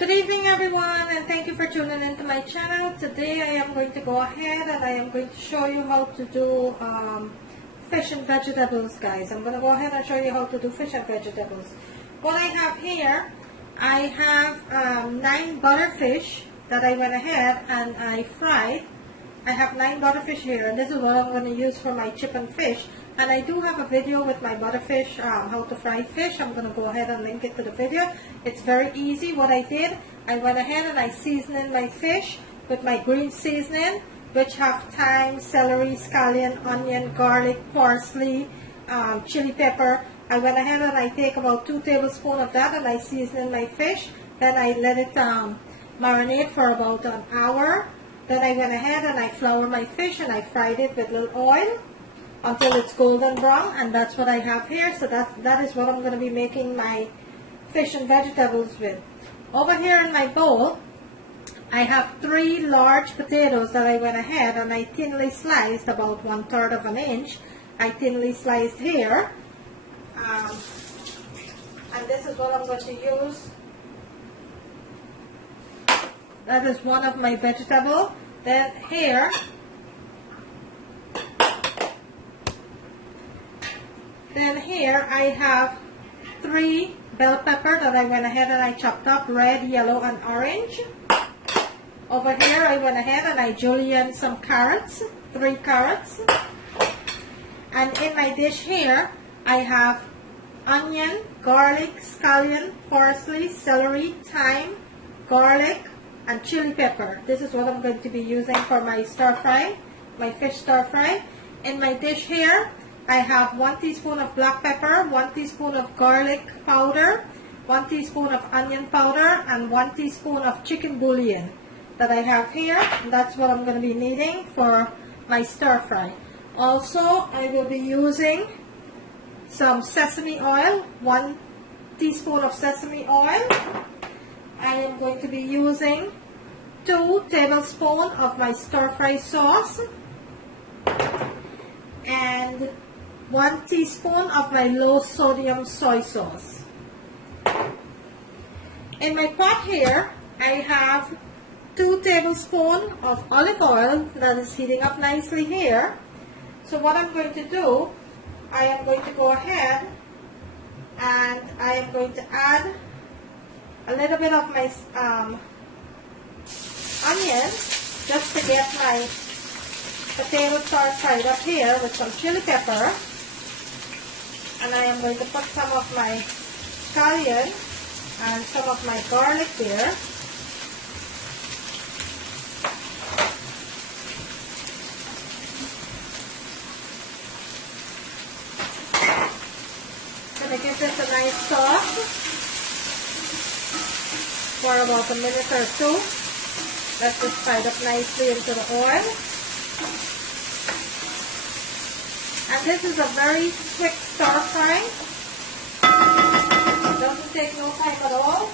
Good evening everyone, and thank you for tuning into my channel. Today I am going to go ahead and I am going to show you how to do fish and vegetables, guys. I'm going to go ahead and show you how to do fish and vegetables. What I have here, I have 9 butterfish that I went ahead and I fried. I have 9 butterfish here, and this is what I'm going to use for my chip and fish. And I do have a video with my butterfish, how to fry fish. I'm going to go ahead and link it to the video. It's very easy. What I did, I went ahead and I seasoned my fish with my green seasoning, which have thyme, celery, scallion, onion, garlic, parsley, chili pepper. I went ahead and I take about 2 tablespoons of that and I season my fish. Then I let it marinate for about an hour. Then I went ahead and I floured my fish and I fried it with a little oil until it's golden brown, and that's what I have here. So that is what I'm going to be making my fish and vegetables with. Over here in my bowl, I have 3 large potatoes that I went ahead and I thinly sliced, about 1/3 of an inch. I thinly sliced here, and this is what I'm going to use. That is one of my vegetable. Then here, I have 3 bell pepper that I went ahead and I chopped up, red, yellow, and orange. Over here, I went ahead and I julienne some carrots, 3 carrots. And in my dish here, I have onion, garlic, scallion, parsley, celery, thyme, garlic, and chili pepper. This is what I'm going to be using for my stir fry, my fish stir fry. In my dish here, I have 1 teaspoon of black pepper, 1 teaspoon of garlic powder, 1 teaspoon of onion powder, and 1 teaspoon of chicken bouillon that I have here. And that's what I'm going to be needing for my stir fry. Also, I will be using some sesame oil, 1 teaspoon of sesame oil. I am going to be using 2 tablespoons of my stir fry sauce and 1 teaspoon of my low sodium soy sauce. In my pot here, I have 2 tablespoons of olive oil that is heating up nicely here. So what I'm going to do, I am going to go ahead and I am going to add a little bit of my onion just to get my potato start fried up here with some chili pepper. And I am going to put some of my scallion and some of my garlic there. Going to give this a nice sauce for about a minute or 2. Let this fried up nicely into the oil. And this is a very quick stir fry. It doesn't take no time at all.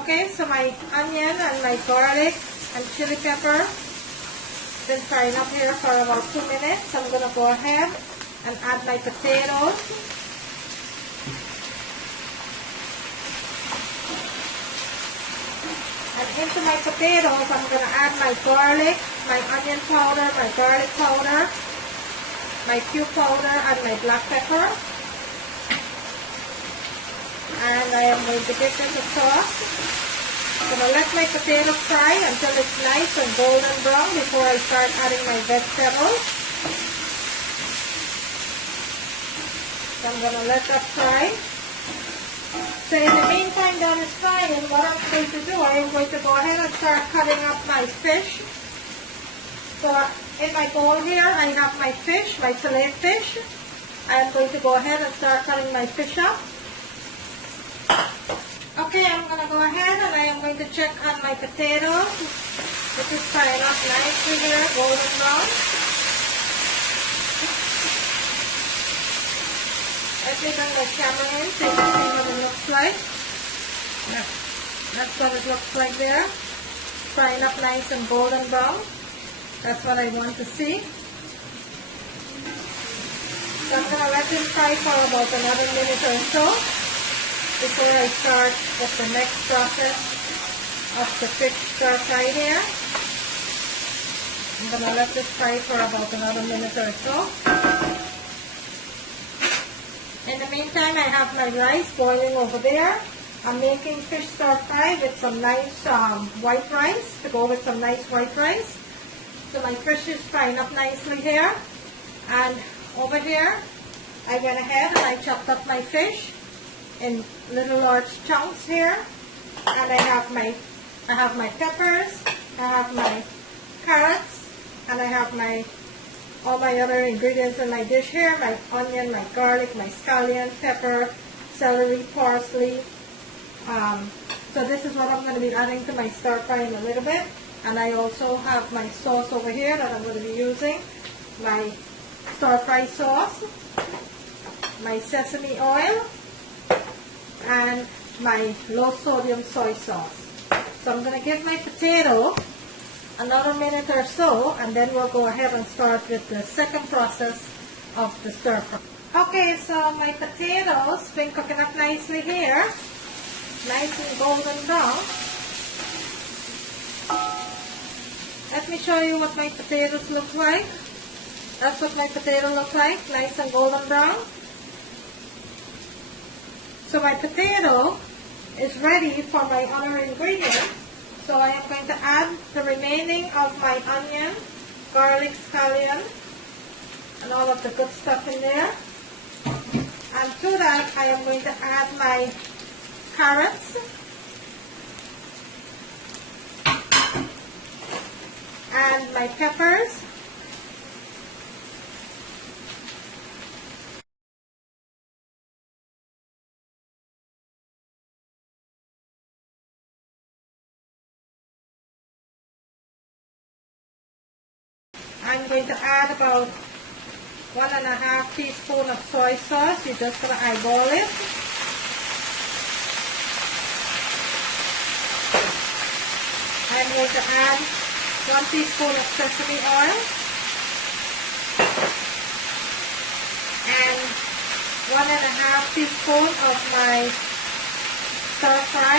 Okay, so my onion and my garlic and chili pepper been frying up here for about 2 minutes. I'm going to go ahead and add my potatoes. And into my potatoes, I'm going to add my garlic, my onion powder, my garlic powder, my cube powder, and my black pepper. And I am going to give this a sauce. I'm going to let my potato fry until it's nice and golden brown before I start adding my vegetables. So I'm going to let that fry. So in the meantime that is frying, what I'm going to do, I am going to go ahead and start cutting up my fish. So in my bowl here, I have my fish, my fillet fish. I am going to go ahead and start cutting my fish up. Okay, I'm going to go ahead and I am going to check on my potatoes. This is frying up nicely here, golden brown. Let me bring my camera in so you can see what it looks like. That's what it looks like there. Frying up nice and golden brown. That's what I want to see. So I'm going to let it fry for about another minute or so. before I start with the next process of the fish stir fry here. I'm gonna let this fry for about another minute or so. In the meantime, I have my rice boiling over there. I'm making fish stir fry with some nice white rice, to go with some nice white rice. So my fish is frying up nicely here. And over here, I went ahead and I chopped up my fish in little large chunks here. And I have my peppers, I have my carrots, and I have all my other ingredients in my dish here, my onion, my garlic, my scallion, pepper, celery, parsley. So this is what I'm going to be adding to my stir fry in a little bit. And I also have my sauce over here that I'm going to be using. My stir fry sauce, my sesame oil, and my low sodium soy sauce. So I'm going to give my potato another minute or so, and then we'll go ahead and start with the second process of the stir fry. Okay, so my potatoes been cooking up nicely here, nice and golden brown. Let me show you what my potatoes look like. That's what my potato look like, nice and golden brown. So my potato is ready for my other ingredients. So I am going to add the remaining of my onion, garlic, scallion, and all of the good stuff in there. And to that, I am going to add my carrots and my peppers. I'm going to add about 1.5 teaspoons of soy sauce. You're just going to eyeball it. I'm going to add 1 teaspoon of sesame oil and 1.5 teaspoons of my stir fry.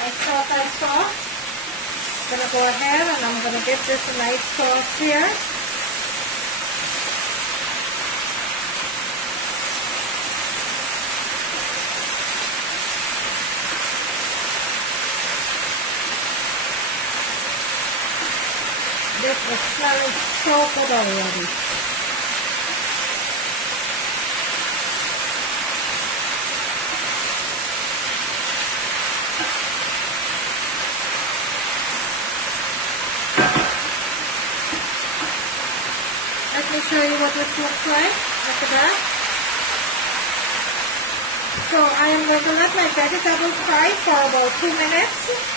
My stir fry sauce. I'm going to go ahead and I'm going to give this a nice sauce here. This is smelling so good already. Let me show you what this looks like after that. So I am going to let my vegetables fry for about 2 minutes.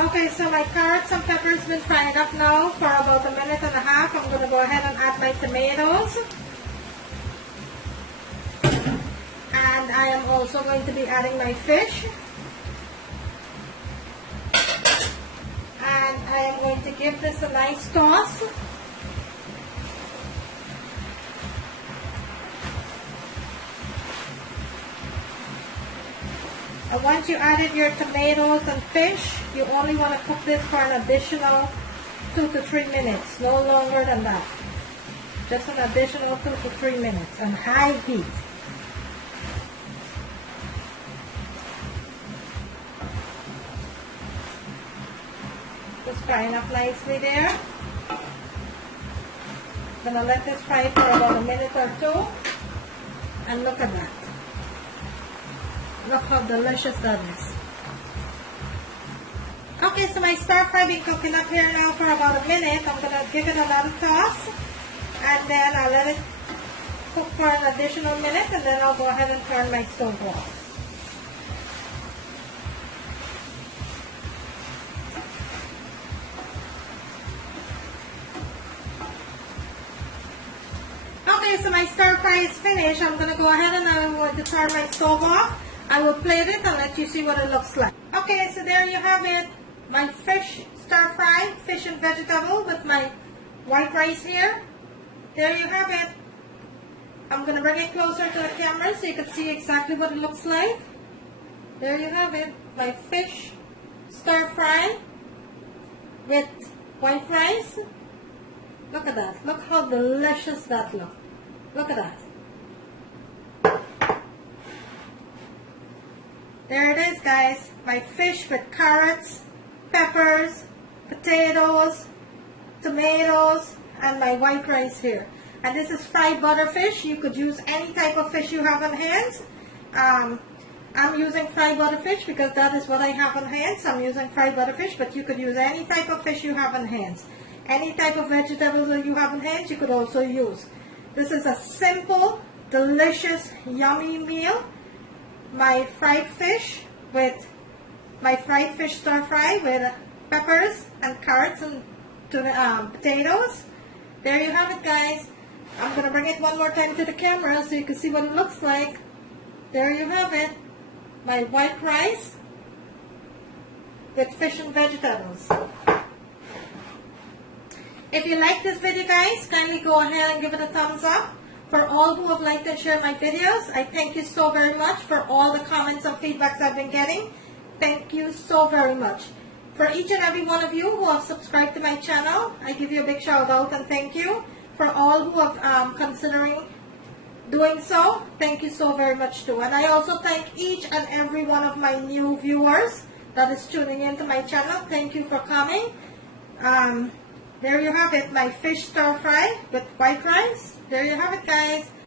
Okay, so my carrots and peppers been frying up now for about 1.5 minutes. I'm going to go ahead and add my tomatoes. And I am also going to be adding my fish. And I am going to give this a nice toss. And once you added your tomatoes and fish, you only want to cook this for an additional 2 to 3 minutes, no longer than that. Just an additional 2 to 3 minutes on high heat. Just frying up nicely there. I'm gonna let this fry for about 1 minute or 2. And look at that. Look how delicious that is. Okay, so my stir fry been cooking up here now for about 1 minute. I'm going to give it another toss. And then I'll let it cook for an additional minute. And then I'll go ahead and turn my stove off. Okay, so my stir fry is finished. I'm going to go ahead and I'm going to turn my stove off. I will plate it and let you see what it looks like. Okay, so there you have it. My fish stir fry, fish and vegetable with my white rice here. There you have it. I'm going to bring it closer to the camera so you can see exactly what it looks like. There you have it. My fish stir fry with white rice. Look at that. Look how delicious that looks. Look at that. There it is, guys. My fish with carrots, peppers, potatoes, tomatoes, and my white rice here. And this is fried butterfish. You could use any type of fish you have on hand. I'm using fried butterfish because that is what I have on hand. So I'm using fried butterfish, but you could use any type of fish you have on hand. Any type of vegetables that you have on hand, you could also use. This is a simple, delicious, yummy meal. My fried fish stir fry with peppers and carrots and potatoes. There you have it, guys. I'm going to bring it one more time to the camera so you can see what it looks like. There you have it. My white rice with fish and vegetables. If you like this video, guys, kindly go ahead and give it a thumbs up. For all who have liked and shared my videos, I thank you so very much for all the comments and feedbacks I've been getting. Thank you so very much. For each and every one of you who have subscribed to my channel, I give you a big shout out and thank you. For all who have considering doing so, thank you so very much too. And I also thank each and every one of my new viewers that is tuning into my channel. Thank you for coming. There you have it, my fish stir fry with white rice. There you have it, guys.